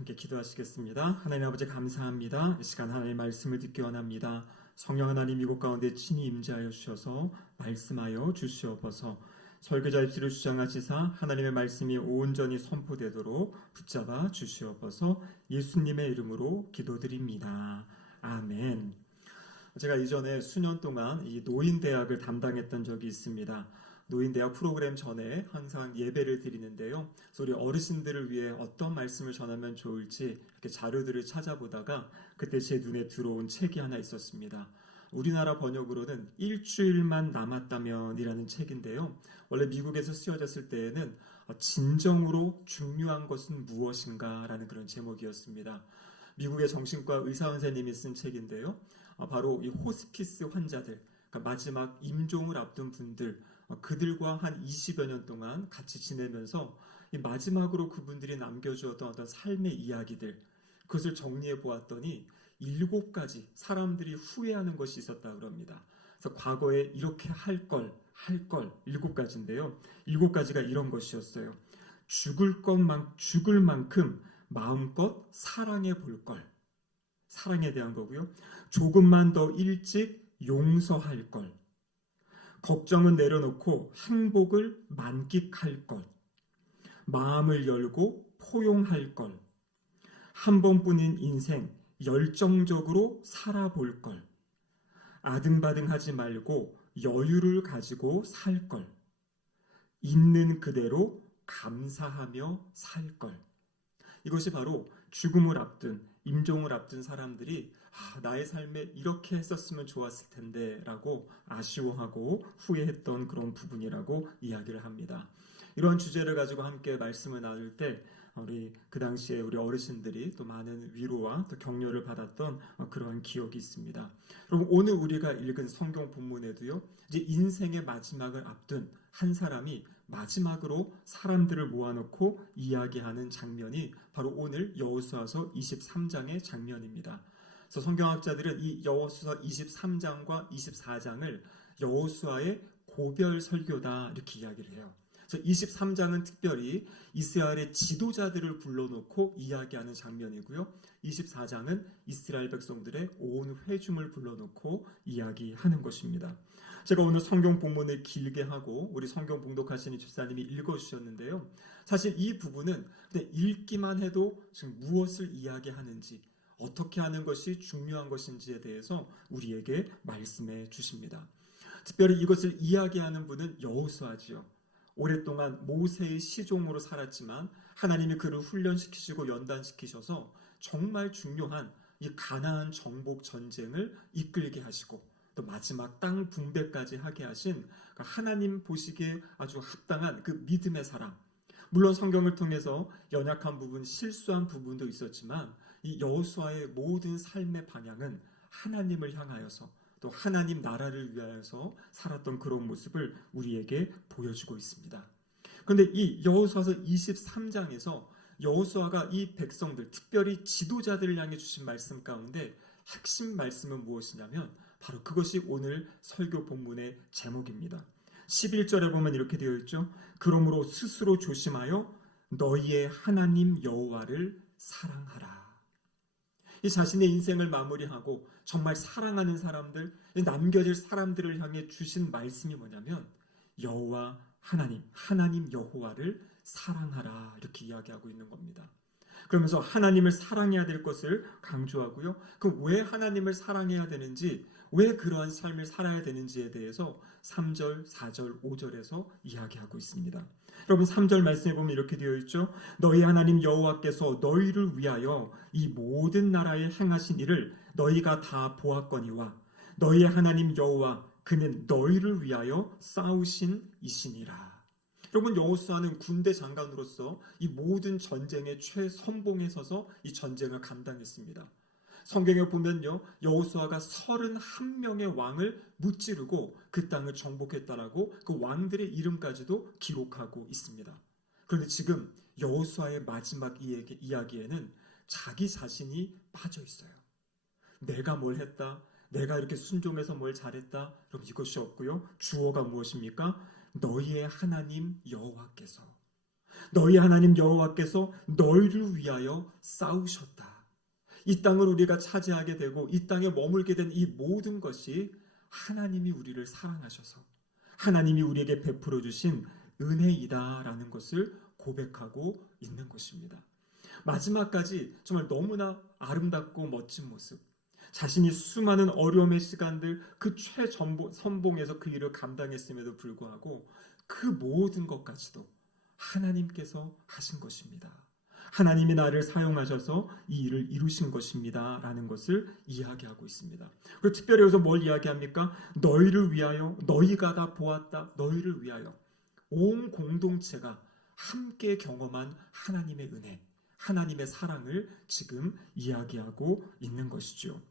함께 기도하시겠습니다. 하나님 아버지 감사합니다. 이 시간 하나님의 말씀을 듣기 원합니다. 성령 하나님 이곳 가운데 친히 임재하여 주셔서 말씀하여 주시옵소서. 설교자 입술을 주장하시사 하나님의 말씀이 온전히 선포되도록 붙잡아 주시옵소서. 예수님의 이름으로 기도드립니다. 아멘. 제가 이전에 수년 동안 이 노인대학을 담당했던 적이 있습니다. 노인대학 프로그램 전에 항상 예배를 드리는데요. 그래서 우리 어르신들을 위해 어떤 말씀을 전하면 좋을지 이렇게 자료들을 찾아보다가 그때 제 눈에 들어온 책이 하나 있었습니다. 우리나라 번역으로는 일주일만 남았다면 이라는 책인데요. 원래 미국에서 쓰여졌을 때에는 진정으로 중요한 것은 무엇인가 라는 그런 제목이었습니다. 미국의 정신과 의사 선생님이 쓴 책인데요. 바로 이 호스피스 환자들, 그러니까 마지막 임종을 앞둔 분들, 그들과 한 20여 년 동안 같이 지내면서 이 마지막으로 그분들이 남겨주었던 어떤 삶의 이야기들, 그것을 정리해 보았더니 7가지 사람들이 후회하는 것이 있었다 그럽니다. 그래서 과거에 이렇게 할 걸 7가지인데요. 7가지가 이런 것이었어요. 죽을 만큼 마음껏 사랑해 볼 걸. 사랑에 대한 거고요. 조금만 더 일찍 용서할 걸. 걱정은 내려놓고 행복을 만끽할 것. 마음을 열고 포용할 것. 한 번뿐인 인생 열정적으로 살아볼 것. 아등바등하지 말고 여유를 가지고 살 것. 있는 그대로 감사하며 살 것. 이것이 바로 죽음을 앞둔, 임종을 앞둔 사람들이 나의 삶에 이렇게 했었으면 좋았을 텐데 라고 아쉬워하고 후회했던 그런 부분이라고 이야기를 합니다. 이런 주제를 가지고 함께 말씀을 나눌 때 우리 그 당시에 우리 어르신들이 또 많은 위로와 또 격려를 받았던 그러한 기억이 있습니다. 그럼 오늘 우리가 읽은 성경 본문에도요, 이제 인생의 마지막을 앞둔 한 사람이 마지막으로 사람들을 모아놓고 이야기하는 장면이 바로 오늘 여호수아서 23장의 장면입니다. 그래서 성경학자들은 이 여호수아 23장과 24장을 여호수아의 고별 설교다 이렇게 이야기를 해요. 그래서 23장은 특별히 이스라엘의 지도자들을 불러놓고 이야기하는 장면이고요. 24장은 이스라엘 백성들의 온 회중을 불러놓고 이야기하는 것입니다. 제가 오늘 성경 본문을 길게 하고 우리 성경 봉독하시는 집사님이 읽어주셨는데요. 사실 이 부분은 그냥 읽기만 해도 지금 무엇을 이야기하는지, 어떻게 하는 것이 중요한 것인지에 대해서 우리에게 말씀해 주십니다. 특별히 이것을 이야기하는 분은 여호수아지요. 오랫동안 모세의 시종으로 살았지만 하나님이 그를 훈련시키시고 연단시키셔서 정말 중요한 이 가나안 정복 전쟁을 이끌게 하시고 또 마지막 땅 분배까지 하게 하신 하나님 보시기에 아주 합당한 그 믿음의 사람. 물론 성경을 통해서 연약한 부분, 실수한 부분도 있었지만 이 여호수아의 모든 삶의 방향은 하나님을 향하여서 또 하나님 나라를 위하여서 살았던 그런 모습을 우리에게 보여주고 있습니다. 그런데 이 여호수아서 23장에서 여호수아가 이 백성들, 특별히 지도자들을 향해 주신 말씀 가운데 핵심 말씀은 무엇이냐면 바로 그것이 오늘 설교 본문의 제목입니다. 11절에 보면 이렇게 되어 있죠. 그러므로 스스로 조심하여 너희의 하나님 여호와를 사랑하라. 이 자신의 인생을 마무리하고 정말 사랑하는 사람들, 남겨질 사람들을 향해 주신 말씀이 뭐냐면 여호와 하나님 여호와를 사랑하라 이렇게 이야기하고 있는 겁니다. 그러면서 하나님을 사랑해야 될 것을 강조하고요. 그럼 왜 하나님을 사랑해야 되는지, 왜 그러한 삶을 살아야 되는지에 대해서 3절, 4절, 5절에서 이야기하고 있습니다. 여러분 3절 말씀에 보면 이렇게 되어 있죠. 너희 하나님 여호와께서 너희를 위하여 이 모든 나라에 행하신 일을 너희가 다 보았거니와 너희의 하나님 여호와 그는 너희를 위하여 싸우신 이시니라. 여러분 여호수아는 군대 장관으로서 이 모든 전쟁의 최선봉에 서서 이 전쟁을 감당했습니다. 성경에 보면요, 여호수아가 31명의 왕을 무찌르고 그 땅을 정복했다라고 그 왕들의 이름까지도 기록하고 있습니다. 그런데 지금 여호수아의 마지막 이야기에는 자기 자신이 빠져 있어요. 내가 뭘 했다, 내가 이렇게 순종해서 뭘 잘했다, 그럼 이것이 없고요. 주어가 무엇입니까? 너희의 하나님 여호와께서. 너희 하나님 여호와께서 너희를 위하여 싸우셨다. 이 땅을 우리가 차지하게 되고 이 땅에 머물게 된 이 모든 것이 하나님이 우리를 사랑하셔서 하나님이 우리에게 베풀어 주신 은혜이다라는 것을 고백하고 있는 것입니다. 마지막까지 정말 너무나 아름답고 멋진 모습, 자신이 수많은 어려움의 시간들 그 최선봉에서 그 일을 감당했음에도 불구하고 그 모든 것까지도 하나님께서 하신 것입니다. 하나님이 나를 사용하셔서 이 일을 이루신 것입니다 라는 것을 이야기하고 있습니다. 그리고 특별히 여기서 뭘 이야기합니까? 너희를 위하여, 너희가 다 보았다, 너희를 위하여 온 공동체가 함께 경험한 하나님의 은혜, 하나님의 사랑을 지금 이야기하고 있는 것이죠.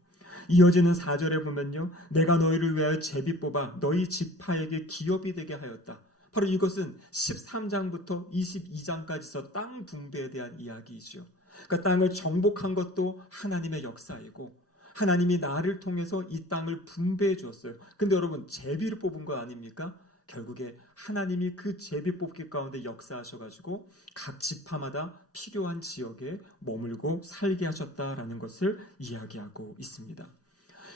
이어지는 4절에 보면요, 내가 너희를 위하여 제비 뽑아 너희 지파에게 기업이 되게 하였다. 바로 이것은 13장부터 22장까지서 땅 분배에 대한 이야기이죠. 그러니까 땅을 정복한 것도 하나님의 역사이고 하나님이 나를 통해서 이 땅을 분배해 주었어요. 근데 여러분, 제비를 뽑은 거 아닙니까? 결국에 하나님이 그 제비 뽑기 가운데 역사하셔가지고 각 지파마다 필요한 지역에 머물고 살게 하셨다라는 것을 이야기하고 있습니다.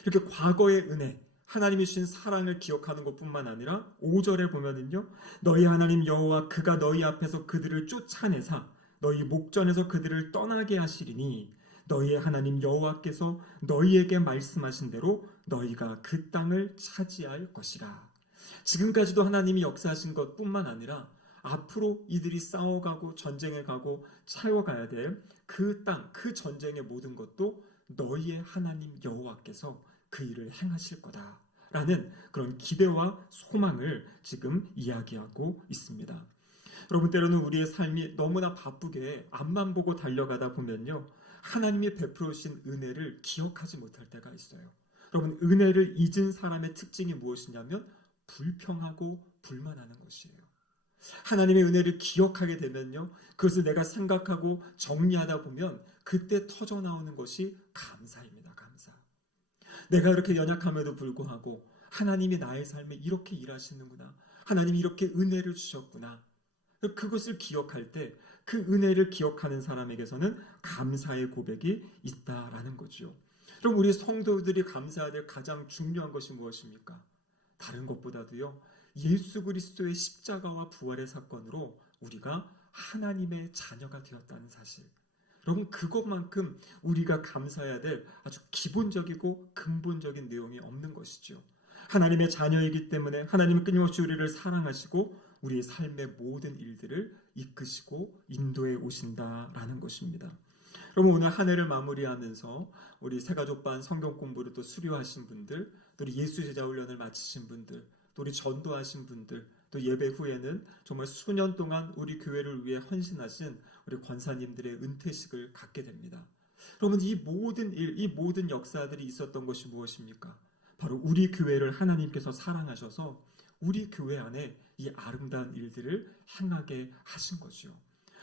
이렇게 과거의 은혜, 하나님이 주신 사랑을 기억하는 것뿐만 아니라 5절에 보면은요, 너희 하나님 여호와 그가 너희 앞에서 그들을 쫓아내사 너희 목전에서 그들을 떠나게 하시리니 너희의 하나님 여호와께서 너희에게 말씀하신 대로 너희가 그 땅을 차지할 것이라. 지금까지도 하나님이 역사하신 것뿐만 아니라 앞으로 이들이 싸워가고 전쟁에 가고 채워가야 될 그 땅, 그 전쟁의 모든 것도 너희의 하나님 여호와께서 그 일을 행하실 거다라는 그런 기대와 소망을 지금 이야기하고 있습니다. 여러분, 때로는 우리의 삶이 너무나 바쁘게 앞만 보고 달려가다 보면요, 하나님이 베풀어 주신 은혜를 기억하지 못할 때가 있어요. 여러분, 은혜를 잊은 사람의 특징이 무엇이냐면 불평하고 불만하는 것이에요. 하나님의 은혜를 기억하게 되면요, 그것을 내가 생각하고 정리하다 보면 그때 터져 나오는 것이 감사입니다. 감사. 내가 이렇게 연약함에도 불구하고 하나님이 나의 삶에 이렇게 일하시는구나, 하나님이 이렇게 은혜를 주셨구나, 그것을 기억할 때 그 은혜를 기억하는 사람에게서는 감사의 고백이 있다라는 거죠. 그럼 우리 성도들이 감사해야 될 가장 중요한 것이 무엇입니까? 다른 것보다도요, 예수 그리스도의 십자가와 부활의 사건으로 우리가 하나님의 자녀가 되었다는 사실. 여러분, 그것만큼 우리가 감사해야 될 아주 기본적이고 근본적인 내용이 없는 것이죠. 하나님의 자녀이기 때문에 하나님은 끊임없이 우리를 사랑하시고 우리의 삶의 모든 일들을 이끄시고 인도해 오신다라는 것입니다. 여러분, 오늘 한 해를 마무리하면서 우리 새가족반 성경 공부를 또 수료하신 분들, 또 우리 예수 제자 훈련을 마치신 분들, 또 우리 전도하신 분들, 또 예배 후에는 정말 수년 동안 우리 교회를 위해 헌신하신 우리 권사님들의 은퇴식을 갖게 됩니다. 여러분, 이 모든 일, 이 모든 역사들이 있었던 것이 무엇입니까? 바로 우리 교회를 하나님께서 사랑하셔서 우리 교회 안에 이 아름다운 일들을 행하게 하신 거죠.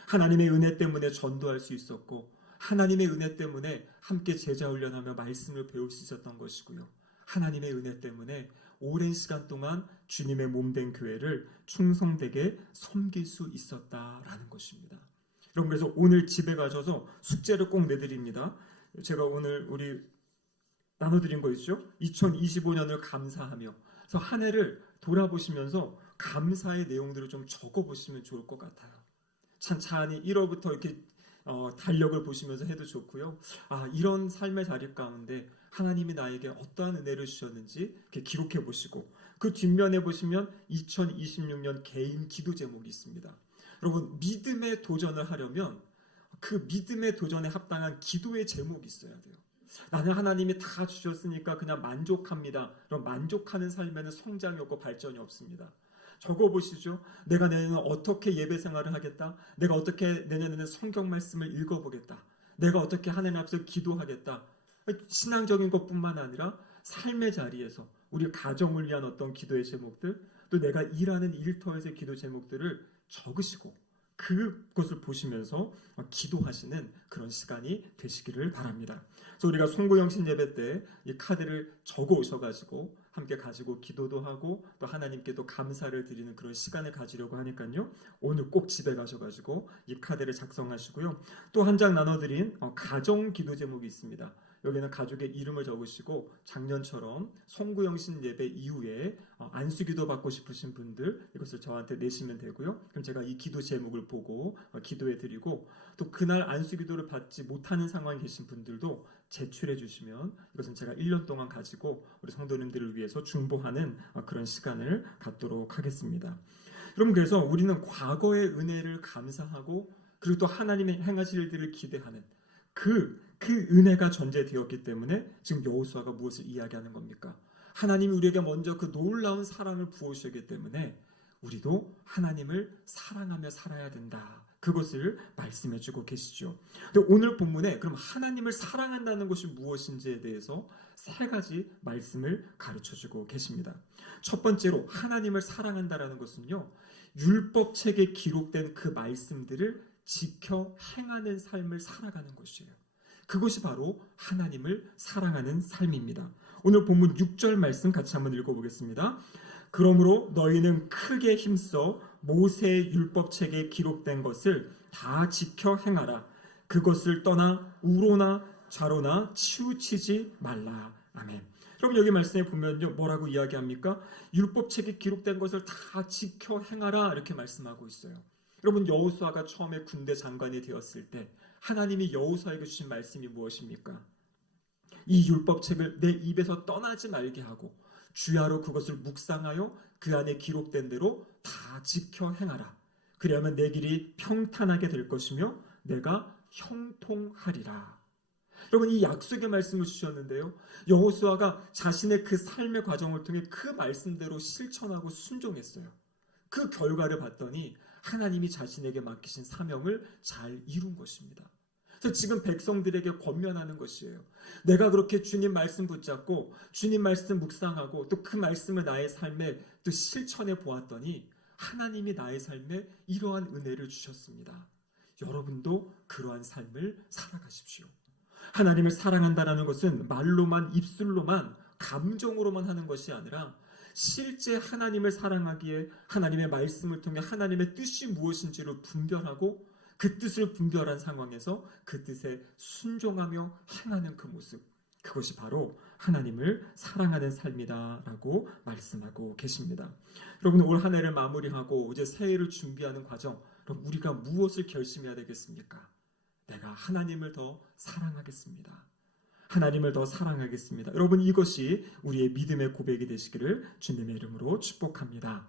하나님의 은혜 때문에 전도할 수 있었고, 하나님의 은혜 때문에 함께 제자 훈련하며 말씀을 배울 수 있었던 것이고요. 하나님의 은혜 때문에 오랜 시간 동안 주님의 몸된 교회를 충성되게 섬길 수 있었다라는 것입니다. 여러분, 그래서 오늘 집에 가셔서 숙제를 꼭 내드립니다. 제가 오늘 우리 나눠드린 거 있죠? 2025년을 감사하며, 그래서 한 해를 돌아보시면서 감사의 내용들을 좀 적어보시면 좋을 것 같아요. 찬찬히 1월부터 이렇게 달력을 보시면서 해도 좋고요. 이런 삶의 자리 가운데 하나님이 나에게 어떠한 은혜를 주셨는지 이렇게 기록해 보시고, 그 뒷면에 보시면 2026년 개인 기도 제목이 있습니다. 여러분, 믿음의 도전을 하려면 그 믿음의 도전에 합당한 기도의 제목이 있어야 돼요. 나는 하나님이 다 주셨으니까 그냥 만족합니다. 그럼 만족하는 삶에는 성장이 없고 발전이 없습니다. 적어보시죠. 내가 내년에 어떻게 예배 생활을 하겠다. 내가 어떻게 내년에는 성경 말씀을 읽어보겠다. 내가 어떻게 하나님 앞에서 기도하겠다. 신앙적인 것뿐만 아니라 삶의 자리에서 우리 가정을 위한 어떤 기도의 제목들, 또 내가 일하는 일터에서의 기도 제목들을 적으시고 그것을 보시면서 기도하시는 그런 시간이 되시기를 바랍니다. 그래서 우리가 송구영신 예배 때 이 카드를 적어 오셔가지고 함께 가지고 기도도 하고 또 하나님께도 감사를 드리는 그런 시간을 가지려고 하니까요. 오늘 꼭 집에 가셔가지고 이 카드를 작성하시고요. 또 한 장 나눠드린 가정 기도 제목이 있습니다. 여기는 가족의 이름을 적으시고 작년처럼 송구영신 예배 이후에 안수기도 받고 싶으신 분들 이것을 저한테 내시면 되고요. 그럼 제가 이 기도 제목을 보고 기도해 드리고 또 그날 안수기도를 받지 못하는 상황에 계신 분들도 제출해 주시면 이것은 제가 1년 동안 가지고 우리 성도님들을 위해서 중보하는 그런 시간을 갖도록 하겠습니다. 여러분, 그래서 우리는 과거의 은혜를 감사하고 그리고 또 하나님의 행하실 일들을 기대하는 그 은혜가 전제되었기 때문에 지금 여호수아가 무엇을 이야기하는 겁니까? 하나님이 우리에게 먼저 그 놀라운 사랑을 부어주셨기 때문에 우리도 하나님을 사랑하며 살아야 된다. 그것을 말씀해 주고 계시죠. 오늘 본문에 그럼 하나님을 사랑한다는 것이 무엇인지에 대해서 세 가지 말씀을 가르쳐 주고 계십니다. 첫 번째로 하나님을 사랑한다라는 것은요, 율법책에 기록된 그 말씀들을 지켜 행하는 삶을 살아가는 것이에요. 그것이 바로 하나님을 사랑하는 삶입니다. 오늘 본문 6절 말씀 같이 한번 읽어보겠습니다. 그러므로 너희는 크게 힘써 모세의 율법책에 기록된 것을 다 지켜 행하라. 그것을 떠나 우로나 좌로나 치우치지 말라. 아멘. 그럼 여기 말씀에 보면요, 뭐라고 이야기합니까? 율법책에 기록된 것을 다 지켜 행하라 이렇게 말씀하고 있어요. 여러분, 여호수아가 처음에 군대 장관이 되었을 때 하나님이 여호수아에게 주신 말씀이 무엇입니까? 이 율법책을 내 입에서 떠나지 말게 하고 주야로 그것을 묵상하여 그 안에 기록된 대로 다 지켜 행하라. 그리하면 내 길이 평탄하게 될 것이며 내가 형통하리라. 여러분, 이 약속의 말씀을 주셨는데요, 여호수아가 자신의 그 삶의 과정을 통해 그 말씀대로 실천하고 순종했어요. 그 결과를 봤더니 하나님이 자신에게 맡기신 사명을 잘 이룬 것입니다. 그래서 지금 백성들에게 권면하는 것이에요. 내가 그렇게 주님 말씀 붙잡고 주님 말씀 묵상하고 또 그 말씀을 나의 삶에 또 실천해 보았더니 하나님이 나의 삶에 이러한 은혜를 주셨습니다. 여러분도 그러한 삶을 살아가십시오. 하나님을 사랑한다라는 것은 말로만, 입술로만, 감정으로만 하는 것이 아니라 실제 하나님을 사랑하기에 하나님의 말씀을 통해 하나님의 뜻이 무엇인지를 분별하고 그 뜻을 분별한 상황에서 그 뜻에 순종하며 행하는 그 모습, 그것이 바로 하나님을 사랑하는 삶이다라고 말씀하고 계십니다. 여러분, 올 한 해를 마무리하고 이제 새해를 준비하는 과정, 그럼 우리가 무엇을 결심해야 되겠습니까? 내가 하나님을 더 사랑하겠습니다. 하나님을 더 사랑하겠습니다. 여러분, 이것이 우리의 믿음의 고백이 되시기를 주님의 이름으로 축복합니다.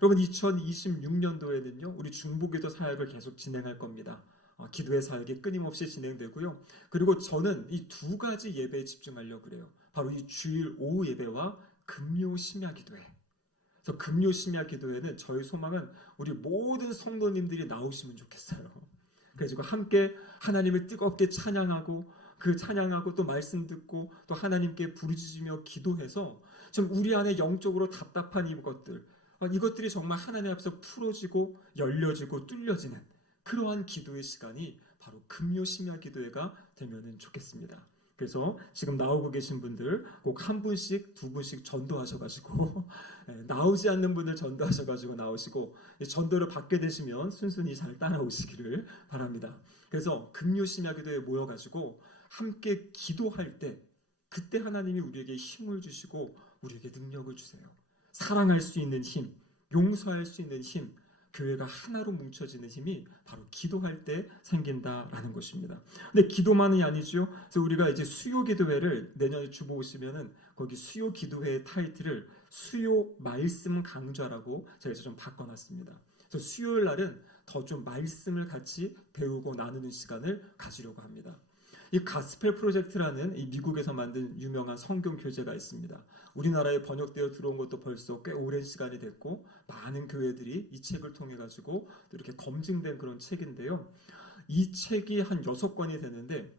여러분, 2026년도에는요 우리 중보기도 사역을 계속 진행할 겁니다. 기도의 사역이 끊임없이 진행되고요. 그리고 저는 이 두 가지 예배에 집중하려고 그래요. 바로 이 주일 오후 예배와 금요 심야 기도회. 그래서 금요 심야 기도회는 저희 소망은 우리 모든 성도님들이 나오시면 좋겠어요. 그래서 함께 하나님을 뜨겁게 찬양하고 그 찬양하고 또 말씀 듣고 또 하나님께 부르짖으며 기도해서 좀 우리 안에 영적으로 답답한 이것들이 정말 하나님 앞에서 풀어지고 열려지고 뚫려지는 그러한 기도의 시간이 바로 금요 심야 기도회가 되면 좋겠습니다. 그래서 지금 나오고 계신 분들 꼭 한 분씩 두 분씩 전도하셔가지고 나오지 않는 분들 전도하셔가지고 나오시고 전도를 받게 되시면 순순히 잘 따라오시기를 바랍니다. 그래서 금요 심야 기도회에 모여가지고 함께 기도할 때 그때 하나님이 우리에게 힘을 주시고 우리에게 능력을 주세요. 사랑할 수 있는 힘, 용서할 수 있는 힘, 교회가 하나로 뭉쳐지는 힘이 바로 기도할 때 생긴다라는 것입니다. 근데 기도만이 아니죠. 그래서 우리가 이제 수요 기도회를 내년에 주보 오시면은 거기 수요 기도회의 타이틀을 수요 말씀 강좌라고 제가 좀 바꿔놨습니다. 그래서 수요일 날은 더 좀 말씀을 같이 배우고 나누는 시간을 가지려고 합니다. 이 가스펠 프로젝트라는 이 미국에서 만든 유명한 성경 교재가 있습니다. 우리나라에 번역되어 들어온 것도 벌써 꽤 오랜 시간이 됐고 많은 교회들이 이 책을 통해 가지고 이렇게 검증된 그런 책인데요. 이 책이 한 6권이 되는데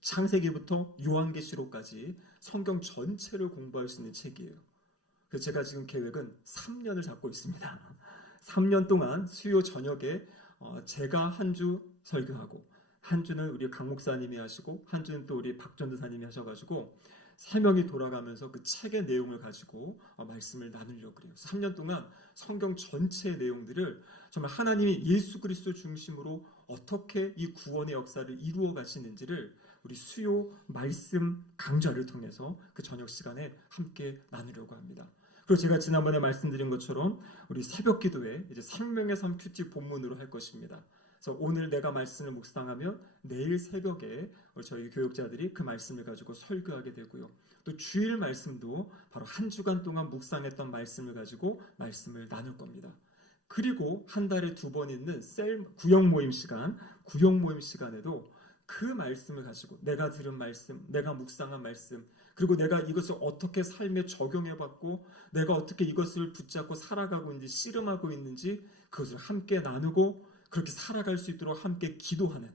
창세기부터 요한계시록까지 성경 전체를 공부할 수 있는 책이에요. 그래서 제가 지금 계획은 3년을 잡고 있습니다. 3년 동안 수요 저녁에 제가 한 주 설교하고 한 주는 우리 강 목사님이 하시고 한 주는 또 우리 박 전도사님이 하셔가지고 3명이 돌아가면서 그 책의 내용을 가지고 말씀을 나누려고 그래요. 3년 동안 성경 전체의 내용들을 정말 하나님이 예수 그리스도 중심으로 어떻게 이 구원의 역사를 이루어 가시는지를 우리 수요 말씀 강좌를 통해서 그 저녁 시간에 함께 나누려고 합니다. 그리고 제가 지난번에 말씀드린 것처럼 우리 새벽 기도회 이제 생명의 삶 큐티 본문으로 할 것입니다. 그래서 오늘 내가 말씀을 묵상하면 내일 새벽에 저희 교육자들이 그 말씀을 가지고 설교하게 되고요. 또 주일 말씀도 바로 한 주간 동안 묵상했던 말씀을 가지고 말씀을 나눌 겁니다. 그리고 한 달에 2번 있는 구역 모임 시간에도 그 말씀을 가지고 내가 들은 말씀, 내가 묵상한 말씀, 그리고 내가 이것을 어떻게 삶에 적용해봤고 내가 어떻게 이것을 붙잡고 살아가고 있는지 씨름하고 있는지 그것을 함께 나누고 그렇게 살아갈 수 있도록 함께 기도하는,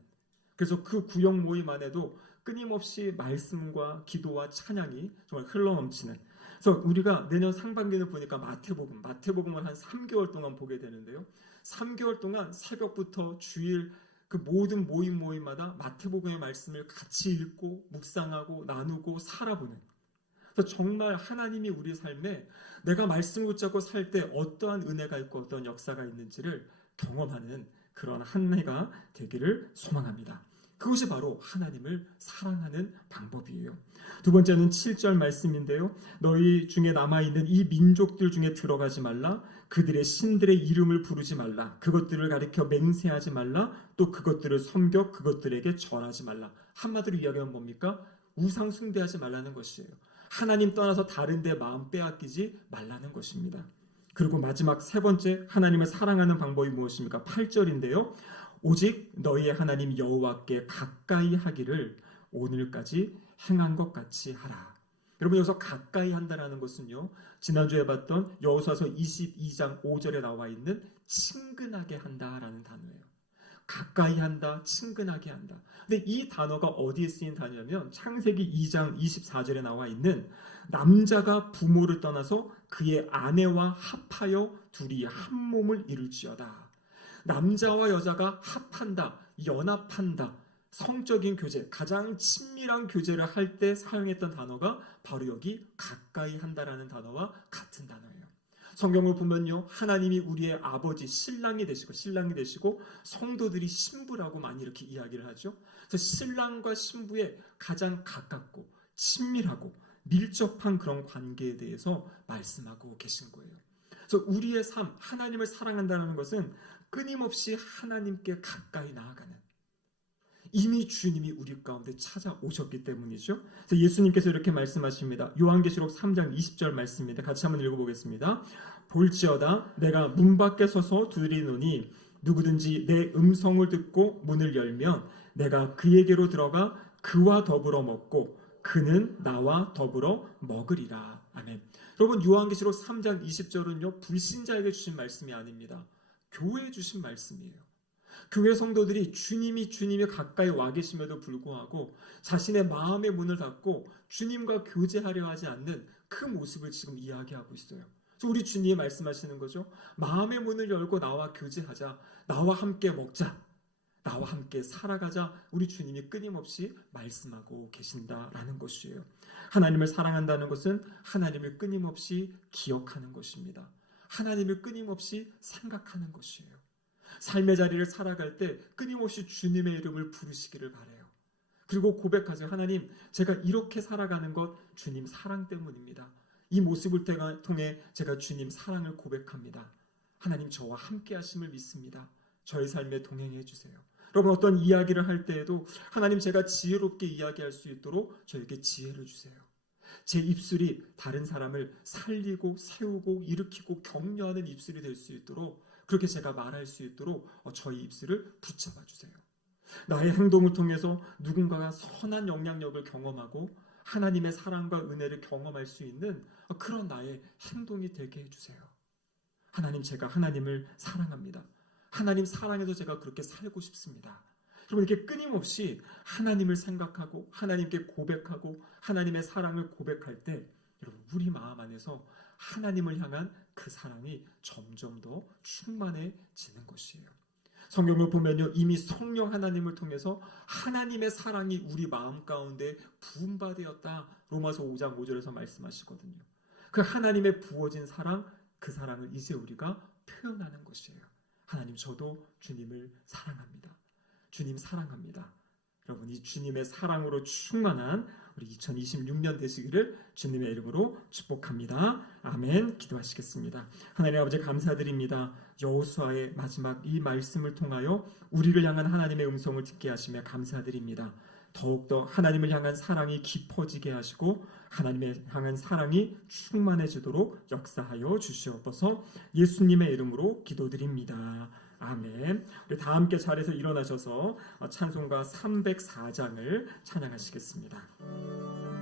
그래서 그 구역 모임 안에도 끊임없이 말씀과 기도와 찬양이 정말 흘러넘치는, 그래서 우리가 내년 상반기를 보니까 마태복음을 한 3개월 동안 보게 되는데요. 3개월 동안 새벽부터 주일 그 모든 모임마다 마태복음의 말씀을 같이 읽고 묵상하고 나누고 살아보는, 그래서 정말 하나님이 우리 삶에 내가 말씀을 붙잡고 살 때 어떠한 은혜가 있고 어떠한 역사가 있는지를 경험하는 그런 한 해가 되기를 소망합니다. 그것이 바로 하나님을 사랑하는 방법이에요. 두 번째는 7절 말씀인데요. 너희 중에 남아있는 이 민족들 중에 들어가지 말라. 그들의 신들의 이름을 부르지 말라. 그것들을 가리켜 맹세하지 말라. 또 그것들을 섬겨 그것들에게 절하지 말라. 한마디로 이야기하면 뭡니까? 우상 숭배하지 말라는 것이에요. 하나님 떠나서 다른 데 마음 빼앗기지 말라는 것입니다. 그리고 마지막 세 번째 하나님을 사랑하는 방법이 무엇입니까? 8절인데요. 오직 너희의 하나님 여호와께 가까이 하기를 오늘까지 행한 것 같이 하라. 여러분, 여기서 가까이 한다라는 것은요, 지난주에 봤던 여호수아서 22장 5절에 나와 있는 친근하게 한다라는 단어예요. 가까이 한다, 친근하게 한다. 근데 이 단어가 어디에 쓰인 단어냐면 창세기 2장 24절에 나와 있는 남자가 부모를 떠나서 그의 아내와 합하여 둘이 한 몸을 이룰지어다. 남자와 여자가 합한다, 연합한다, 성적인 교제, 가장 친밀한 교제를 할 때 사용했던 단어가 바로 여기 가까이 한다라는 단어와 같은 단어예요. 성경을 보면요, 하나님이 우리의 아버지, 신랑이 되시고 성도들이 신부라고 많이 이렇게 이야기를 하죠. 그래서 신랑과 신부의 가장 가깝고 친밀하고 밀접한 그런 관계에 대해서 말씀하고 계신 거예요. 그래서 우리의 삶, 하나님을 사랑한다는 것은 끊임없이 하나님께 가까이 나아가는, 이미 주님이 우리 가운데 찾아오셨기 때문이죠. 그래서 예수님께서 이렇게 말씀하십니다. 요한계시록 3장 20절 말씀입니다. 같이 한번 읽어보겠습니다. 볼지어다 내가 문 밖에 서서 두드리노니 누구든지 내 음성을 듣고 문을 열면 내가 그에게로 들어가 그와 더불어 먹고 그는 나와 더불어 먹으리라. 아멘. 여러분, 요한계시록 3장 20절은요 불신자에게 주신 말씀이 아닙니다. 교회에 주신 말씀이에요. 교회 성도들이 주님이 가까이 와 계심에도 불구하고 자신의 마음의 문을 닫고 주님과 교제하려 하지 않는 그 모습을 지금 이야기하고 있어요. 그래서 우리 주님이 말씀하시는 거죠. 마음의 문을 열고 나와 교제하자, 나와 함께 먹자, 나와 함께 살아가자. 우리 주님이 끊임없이 말씀하고 계신다라는 것이에요. 하나님을 사랑한다는 것은 하나님을 끊임없이 기억하는 것입니다. 하나님을 끊임없이 생각하는 것이에요. 삶의 자리를 살아갈 때 끊임없이 주님의 이름을 부르시기를 바라요. 그리고 고백하세요. 하나님, 제가 이렇게 살아가는 것 주님 사랑 때문입니다. 이 모습을 통해 제가 주님 사랑을 고백합니다. 하나님, 저와 함께 하심을 믿습니다. 저의 삶에 동행해 주세요. 여러분, 어떤 이야기를 할 때에도 하나님, 제가 지혜롭게 이야기할 수 있도록 저에게 지혜를 주세요. 제 입술이 다른 사람을 살리고 세우고 일으키고 격려하는 입술이 될 수 있도록, 그렇게 제가 말할 수 있도록 저희 입술을 붙잡아 주세요. 나의 행동을 통해서 누군가가 선한 영향력을 경험하고 하나님의 사랑과 은혜를 경험할 수 있는 그런 나의 행동이 되게 해주세요. 하나님, 제가 하나님을 사랑합니다. 하나님 사랑해서 제가 그렇게 살고 싶습니다. 여러분, 이렇게 끊임없이 하나님을 생각하고 하나님께 고백하고 하나님의 사랑을 고백할 때 여러분, 우리 마음 안에서 하나님을 향한 그 사랑이 점점 더 충만해지는 것이에요. 성경을 보면요, 이미 성령 하나님을 통해서 하나님의 사랑이 우리 마음 가운데 부음받았다. 로마서 5장 5절에서 말씀하시거든요. 그 하나님의 부어진 사랑, 그 사랑을 이제 우리가 표현하는 것이에요. 하나님, 저도 주님을 사랑합니다. 주님 사랑합니다. 여러분, 이 주님의 사랑으로 충만한 우리 2026년 되시기를 주님의 이름으로 축복합니다. 아멘. 기도하시겠습니다. 하나님 아버지, 감사드립니다. 여호수아의 마지막 이 말씀을 통하여 우리를 향한 하나님의 음성을 듣게 하시며 감사드립니다. 더욱더 하나님을 향한 사랑이 깊어지게 하시고 하나님을 향한 사랑이 충만해지도록 역사하여 주시옵소서. 예수님의 이름으로 기도드립니다. 아멘. 우리 다 함께 자리에서 일어나셔서 찬송가 304장을 찬양하시겠습니다.